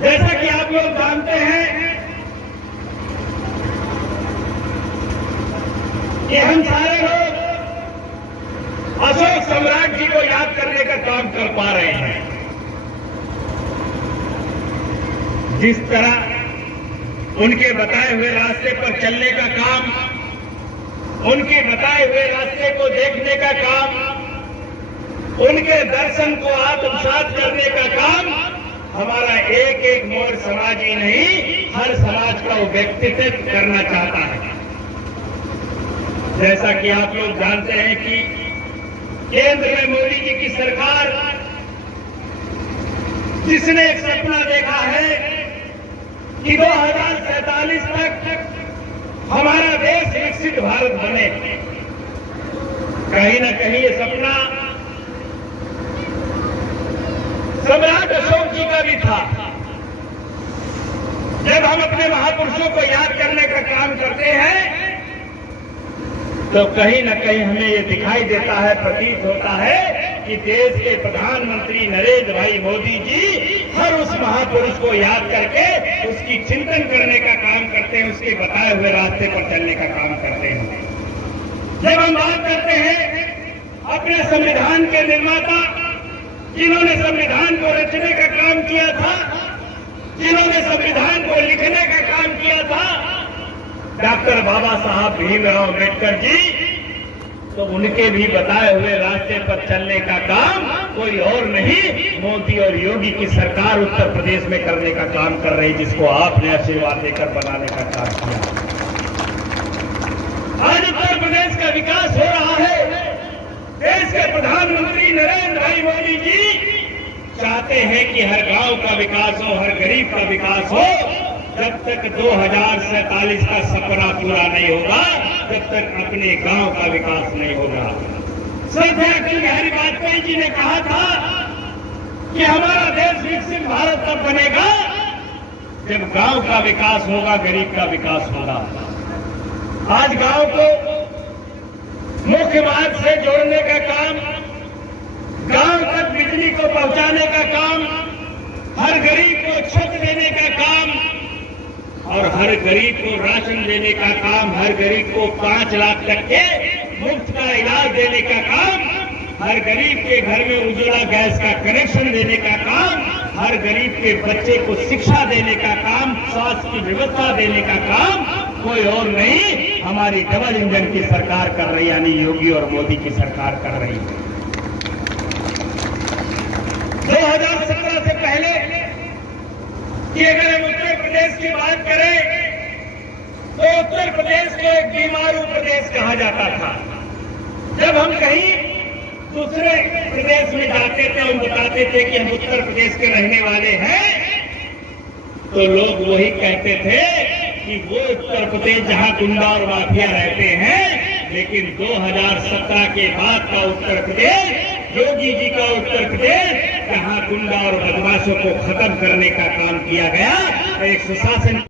जैसा कि आप लोग जानते हैं कि हम सारे लोग अशोक सम्राट जी को याद करने का काम कर पा रहे हैं। जिस तरह उनके बताए हुए रास्ते पर चलने का काम, उनके बताए हुए रास्ते को देखने का काम, उनके दर्शन को आत्मसात करने का काम हमारा एक एक मौर्य समाज ही नहीं, हर समाज का वो व्यक्तित्व करना चाहता है। जैसा कि आप लोग जानते हैं कि केंद्र में मोदी जी की सरकार, जिसने एक सपना देखा है कि 2047 तक हमारा देश विकसित भारत बने, कहीं न कहीं ये सपना सम्राट अशोक जी का भी था। जब हम अपने महापुरुषों को याद करने का काम करते हैं तो कहीं न कहीं हमें ये दिखाई देता है, प्रतीत होता है कि देश के प्रधानमंत्री नरेंद्र भाई मोदी जी हर उस महापुरुष को याद करके उसकी चिंतन करने का काम करते हैं, उसके बताए हुए रास्ते पर चलने का काम करते हैं। जब हम बात करते हैं अपने संविधान के निर्माता, जिन्होंने संविधान को रचने का काम किया था, जिन्होंने संविधान को लिखने का काम किया था, डॉक्टर बाबा साहब भीमराव अम्बेडकर जी, तो उनके भी बताए हुए रास्ते पर चलने का काम कोई और नहीं, मोदी और योगी की सरकार उत्तर प्रदेश में करने का काम कर रही, जिसको आपने आशीर्वाद देकर बनाने का काम किया। आज उत्तर प्रदेश का विकास हो रहा है। देश के प्रधानमंत्री नरेंद्र भाई मोदी जी चाहते हैं कि हर गांव का विकास हो, हर गरीब का विकास हो। जब तक 2047 का सपना पूरा नहीं होगा, तब तक अपने गांव का विकास नहीं होगा। श्रद्धेय अटल बिहारी वाजपेयी जी ने कहा था कि हमारा देश विकसित भारत तब बनेगा जब गांव का विकास होगा, गरीब का विकास होगा। आज गांव को मुख्य मार्ग से जोड़ने का काम, गांव तक बिजली को पहुंचाने का काम, हर गरीब को छत देने का काम और हर गरीब को राशन देने का काम, हर गरीब को 5 लाख तक के मुफ्त का इलाज देने का काम, हर गरीब के घर में उज्ज्वला गैस का कनेक्शन देने का काम, हर गरीब के बच्चे को शिक्षा देने का काम, स्वास्थ्य की व्यवस्था देने का काम कोई और नहीं, हमारी डबल इंजन की सरकार कर रही, यानी योगी और मोदी की सरकार कर रही है। 2017 से पहले कि अगर हम उत्तर प्रदेश की बात करें तो उत्तर प्रदेश को एक बीमारू प्रदेश कहा जाता था। जब हम कहीं दूसरे प्रदेश में जाते थे और बताते थे कि हम उत्तर प्रदेश के रहने वाले हैं, तो लोग वही कहते थे कि वो उत्तर प्रदेश जहां गुंडा और माफिया रहते हैं। लेकिन 2017 के बाद का उत्तर प्रदेश, योगी जी का उत्तर प्रदेश, जहां गुंडा और बदमाशों को खत्म करने का काम किया गया, एक सुशासन